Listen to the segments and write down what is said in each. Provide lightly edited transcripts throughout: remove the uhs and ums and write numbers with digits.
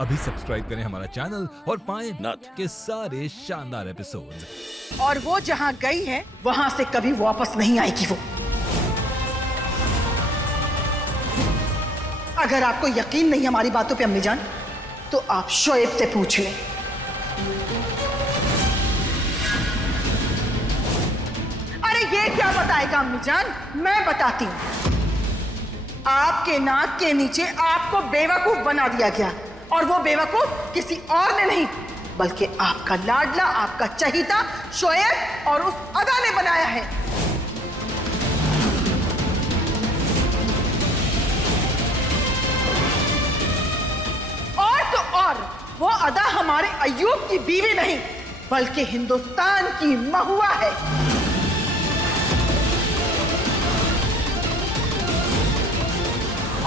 अभी सब्सक्राइब करें हमारा चैनल और पाएं नथ के सारे शानदार एपिसोड्स। और वो जहाँ गई है वहां से कभी वापस नहीं आएगी वो। अगर आपको यकीन नहीं हमारी बातों पे अम्मी जान, तो आप शोएब से पूछ लें। अरे ये क्या बताएगा अम्मी जान, मैं बताती हूँ। आपके नाक के नीचे आपको बेवकूफ बना दिया गया, और वो बेवकूफ किसी और ने नहीं बल्कि आपका लाडला, आपका चहीता शोएब और उस अदा ने बनाया है। और तो और वो अदा हमारे अय्यूब की बीवी नहीं बल्कि हिंदुस्तान की महुआ है।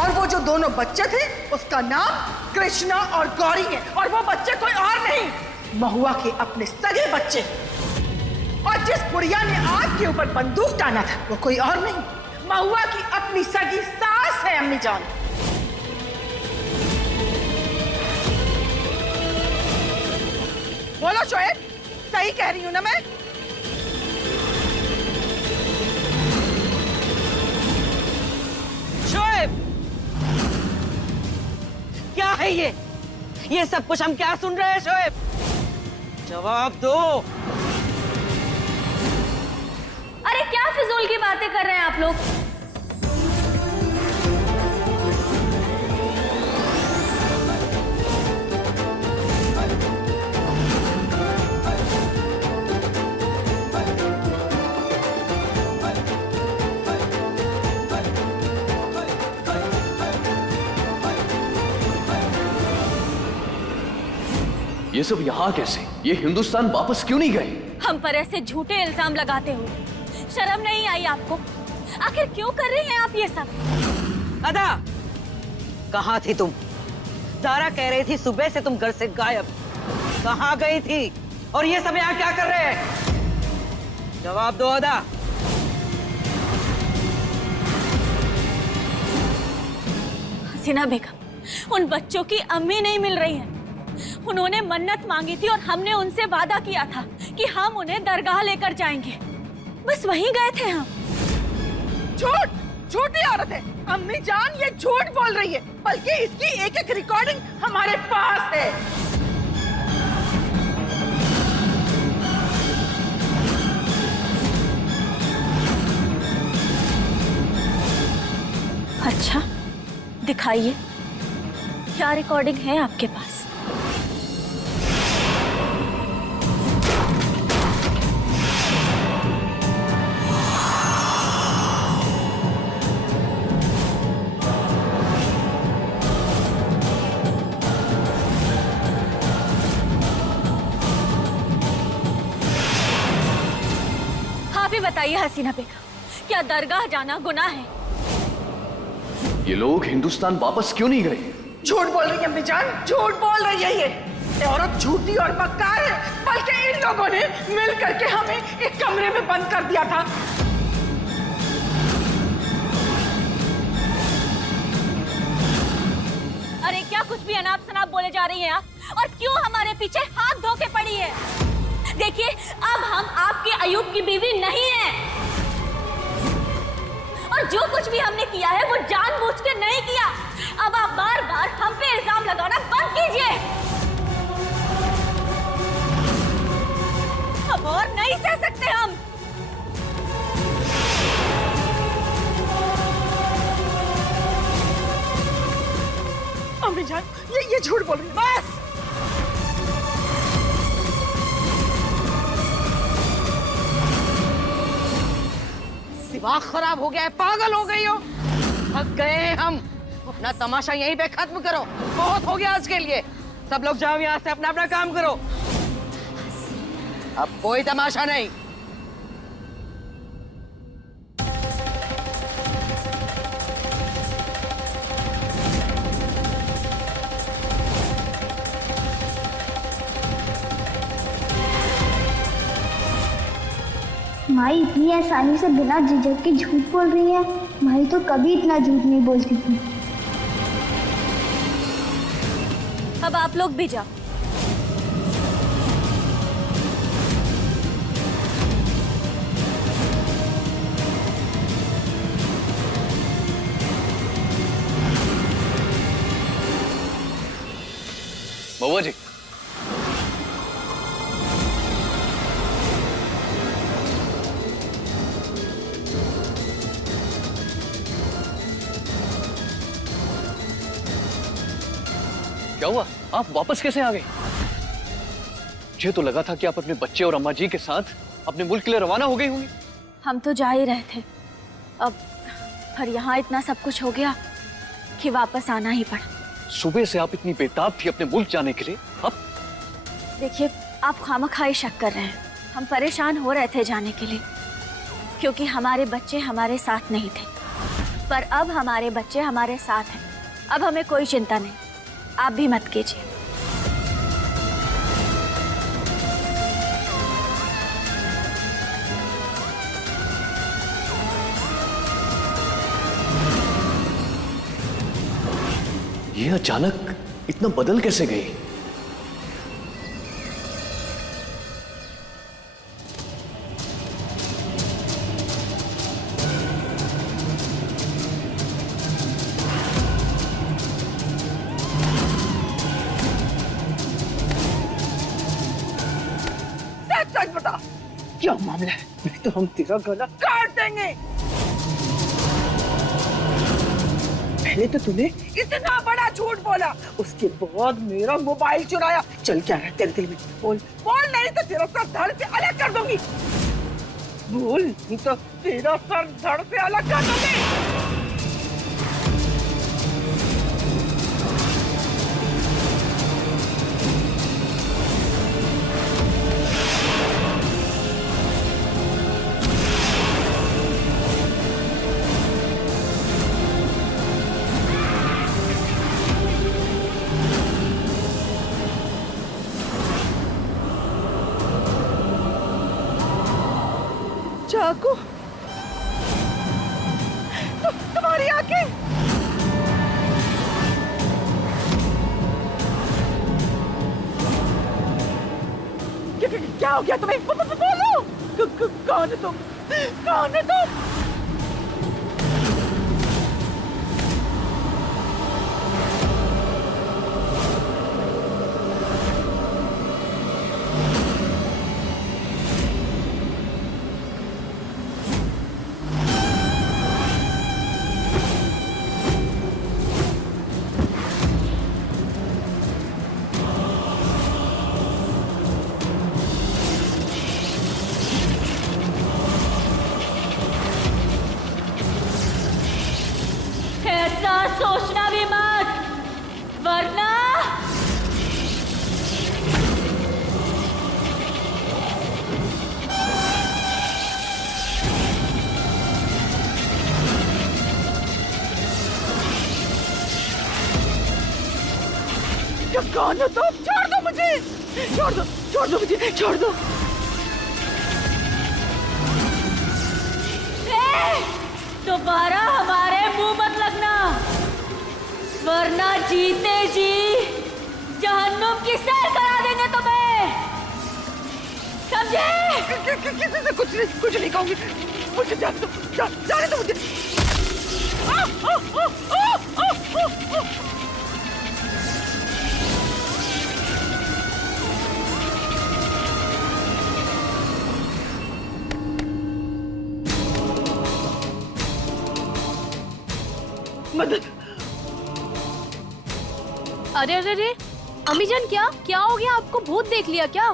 और वो जो दोनों बच्चे थे उसका नाम कृष्णा और गौरी है, और वो बच्चे कोई और नहीं, महुआ के अपने सगे बच्चे। और जिस बुढ़िया ने आग के ऊपर बंदूक टाना था वो कोई और नहीं, महुआ की अपनी सगी सास है अम्मी जान। बोलो शोएब, सही कह रही हूं ना मैं? शोएब, क्या है ये सब कुछ हम क्या सुन रहे हैं? शोएब, जवाब दो। अरे क्या फिजूल की बातें कर रहे हैं आप लोग? ये सब यहाँ कैसे? ये हिंदुस्तान वापस क्यों नहीं गए? हम पर ऐसे झूठे इल्जाम लगाते हो, शर्म नहीं आई आपको? आखिर क्यों कर रही हैं आप ये सब? अदा, कहाँ थी तुम? जारा कह रही थी सुबह से तुम घर से गायब, कहाँ गई थी? और ये सब यहाँ क्या कर रहे हैं? जवाब दो अदा। हसीना बेगम उन बच्चों की अम्मी नहीं मिल रही है। उन्होंने मन्नत मांगी थी और हमने उनसे वादा किया था कि हम उन्हें दरगाह लेकर जाएंगे, बस वहीं गए थे हम। झूठ, झूठी औरत है अम्मी जान, ये झूठ बोल रही है, बल्कि इसकी एक एक रिकॉर्डिंग हमारे पास है। अच्छा, दिखाइए, क्या रिकॉर्डिंग है आपके पास? बताइए हसीना बेगम, क्या दरगाह जाना गुनाह है? ये लोग हिंदुस्तान वापस क्यों नहीं गए? झूठ बोल रही है अम्मी जान, झूठ बोल रही है ये औरत, झूठी और मक्कार है। बल्कि इन लोगों ने मिल करके हमें एक कमरे में बंद कर दिया था। अरे क्या कुछ भी अनाप शनाप बोले जा रही हैं आप? और क्यों हमारे पीछे हाथ धो के पड़ी है? देखिए, अब हम आपके अय्यूब की बीवी नहीं है, और जो कुछ भी हमने किया है वो जानबूझ के नहीं किया। अब आप बार बार हम पे इल्जाम लगाना बंद कीजिए। अब और नहीं सह सकते हम। अम्मी जान, ये झूठ बोल रही है। बस, दिमाग खराब हो गया है, पागल हो गई हो? थक गए हैं हम, अपना तमाशा यहीं पे खत्म करो। बहुत हो गया आज के लिए, सब लोग जाओ यहाँ से, अपना अपना काम करो। अब कोई तमाशा नहीं। माई इतनी आसानी से बिना झिझक के झूठ बोल रही है। माई तो कभी इतना झूठ नहीं बोलती थी। अब आप लोग भी जाओ। महुआ जी, क्या हुआ? आप वापस कैसे आ गए? मुझे तो लगा था कि आप अपने बच्चे और अम्मा जी के साथ अपने मुल्क के लिए रवाना हो गई होंगी। हम तो जा ही रहे थे, अब पर यहाँ इतना सब कुछ हो गया कि वापस आना ही पड़ा। सुबह से आप इतनी बेताब थी अपने मुल्क जाने के लिए, अब? देखिए, आप खामखाई शक कर रहे हैं। हम परेशान हो रहे थे जाने के लिए, क्योंकि हमारे बच्चे हमारे साथ नहीं थे। पर अब हमारे बच्चे हमारे साथ हैं। अब हमें कोई चिंता नहीं, आप भी मत कीजिए। ये अचानक इतना बदल कैसे गई? सच सच बता, क्या मामला है? नहीं तो हम तेरा गला काट देंगे। पहले तो तूने इतना बड़ा झूठ बोला, उसके बाद मेरा मोबाइल चुराया। चल, क्या है तेरे दिल में? बोल बोल, नहीं तो तेरा सर धड़ से अलग कर दूंगी। बोल, नहीं तो तेरा सर धड़ से अलग कर दूंगी। चाकू, तुम्हारी आंखें। क्या हो गया तुम्हें? बोलो, कौन है तुम? कौन है तुम? ऐसा सोचना भी मत, वरना कौन हो तुम? छोड़ दो मुझे, छोड़ दो, छोड़ दो मुझे, छोड़ दो। दोबारा हमारे मुंह मत लगना, वरना जीते जी जहन्नुम की सैर करा देंगे तुम्हें, समझे? किसी से कुछ नहीं कहूंगी। मुझे जाने दो, जाने दो मुझे। मदद। अरे अरे अरे, अम्मी जान, क्या हो गया? आपको भूत देख लिया क्या?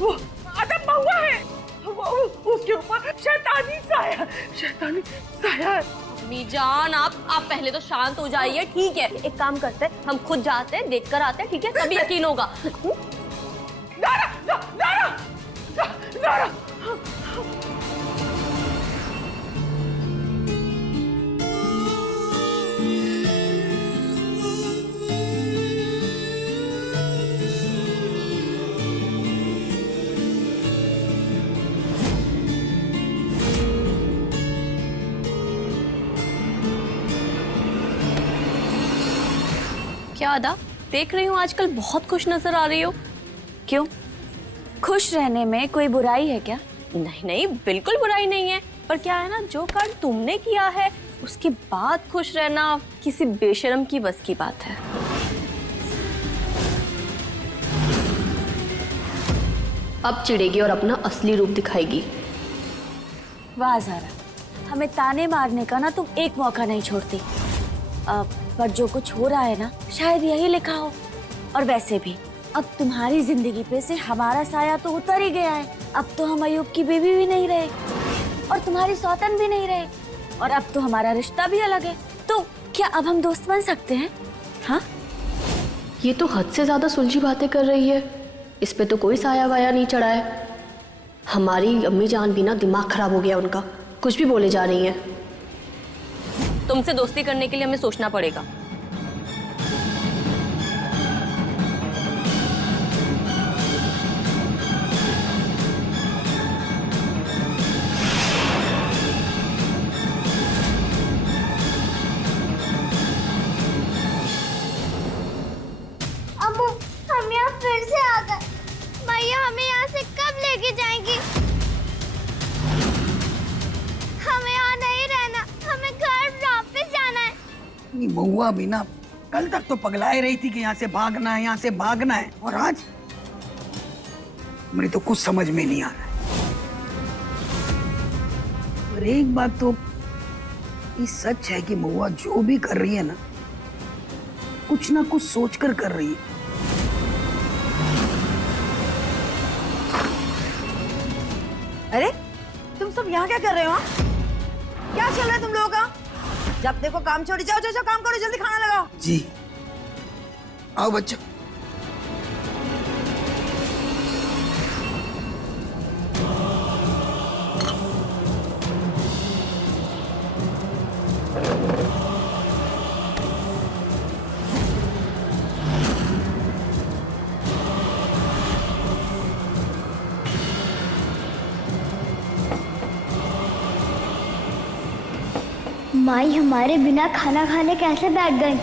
वो आदम महुआ है, वो उसके ऊपर शैतानी साया है। अम्मी जान, आप पहले तो शांत हो जाइए, ठीक है? एक काम करते हैं, हम खुद जाते हैं, देख कर आते हैं, ठीक है? तभी यकीन होगा। ज़ारा, ज़ारा। क्या अदा, देख रही हूँ आजकल बहुत खुश नजर आ रही हो। क्यों? खुश रहने में कोई बुराई है क्या? नहीं नहीं, बिल्कुल बुराई नहीं है, पर क्या है ना, जो कांड तुमने किया है उसके बाद खुश रहना किसी बेशरम की बस की बात है। अब चिढ़ेगी और अपना असली रूप दिखाएगी। वाह ज़ारा, हमें ताने मारने का ना तुम एक मौका नहीं छोड़ती। पर जो कुछ हो रहा है ना, शायद यही लिखा हो। और वैसे भी अब तुम्हारी जिंदगी पे से हमारा साया तो उतर ही गया है। अब तो हम अयूब की बीवी भी नहीं रहे और तुम्हारी सौतन भी नहीं रहे, और अब तो हमारा रिश्ता भी अलग है। तो क्या अब हम दोस्त बन सकते हैं? हाँ, ये तो हद से ज्यादा सुलझी बातें कर रही है। इस पे तो कोई साया वाया नहीं चढ़ा है। हमारी अम्मी जान भी ना दिमाग खराब हो गया उनका, कुछ भी बोले जा रही है। तुमसे दोस्ती करने के लिए हमें सोचना पड़ेगा। अब हम यहाँ फिर से आ गए। भैया हमें यहाँ से कब लेके जाएंगी? हमें यहाँ नहीं रहना, हमें घर वापस जाना है। ये महुआ भी ना कल तक तो पगलाए रही थी कि यहाँ से भागना है, यहाँ से भागना है, और आज मुझे तो कुछ समझ में नहीं आ रहा है। और एक बात तो ये सच है कि महुआ जो भी कर रही है ना कुछ सोचकर कर रही है। अरे तुम सब यहाँ क्या कर रहे हो? हाँ? क्या चल रहा है तुम लोगों का? जब देखो काम छोड़ी, जाओ जाओ जाओ, काम करो, जल्दी खाना लगाओ। जी आओ बच्चों। माई हमारे बिना खाना खाने कैसे बैठ गई?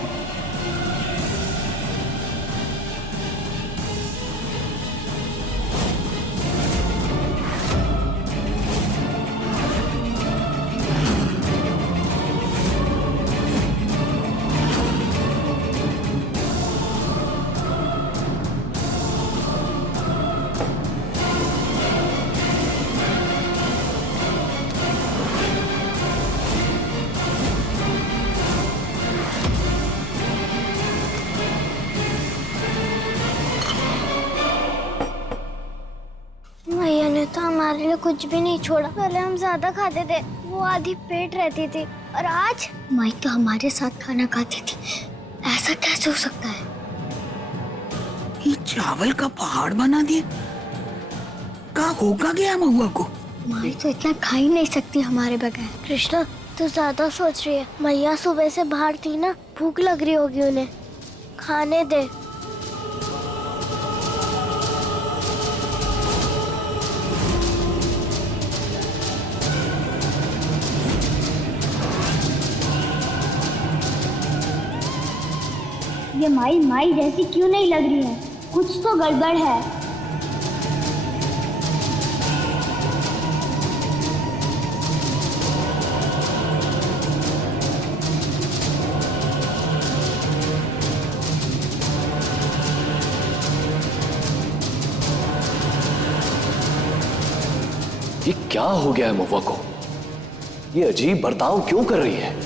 भैया ने तो हमारे लिए कुछ भी नहीं छोड़ा। पहले हम ज्यादा खाते थे, वो आधी पेट रहती थी, और आज माई तो हमारे साथ खाना खाती थी। ऐसा कैसे हो सकता है? ये चावल का पहाड़ बना दिए, क्या होगा गया महुआ को? माई तो इतना खा ही नहीं सकती हमारे बगैर। कृष्णा तो ज्यादा सोच रही है। मैया सुबह से बाहर थी ना, भूख लग रही होगी उन्हें, खाने दे। ये माई जैसी क्यों नहीं लग रही है? कुछ तो गड़बड़ है। ये क्या हो गया है महुआ को? ये अजीब बर्ताव क्यों कर रही है?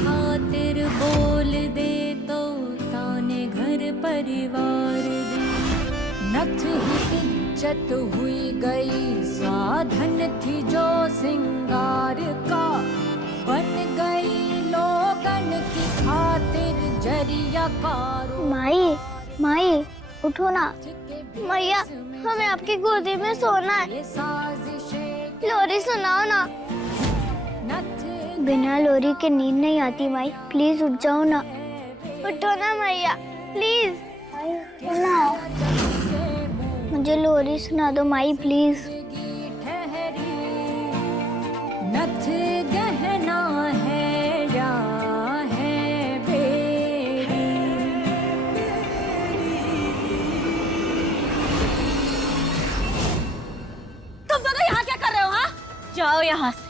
खातिर बोल दे तो ताने घर परिवार दे, नथ ही इज्जत हुई गई, साधन थी जो सिंगार का, बन गई लोगन की खातिर जरिया कारो। माई उठो ना। मैया हमें आपकी गोदी में सोना है। लोरी सुनाओ ना। बिना लोरी के नींद नहीं आती माई, प्लीज उठ जाओ ना। उठो ना मैया, प्लीज। सुनाओ, मुझे लोरी सुना दो माई प्लीज। नथ गहना है या है बेड़ी। तुम दोनों यहाँ क्या कर रहे हो? हाँ, जाओ यहाँ से।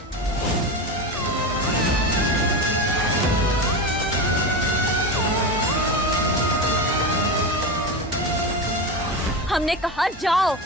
हमने कहा जाओ।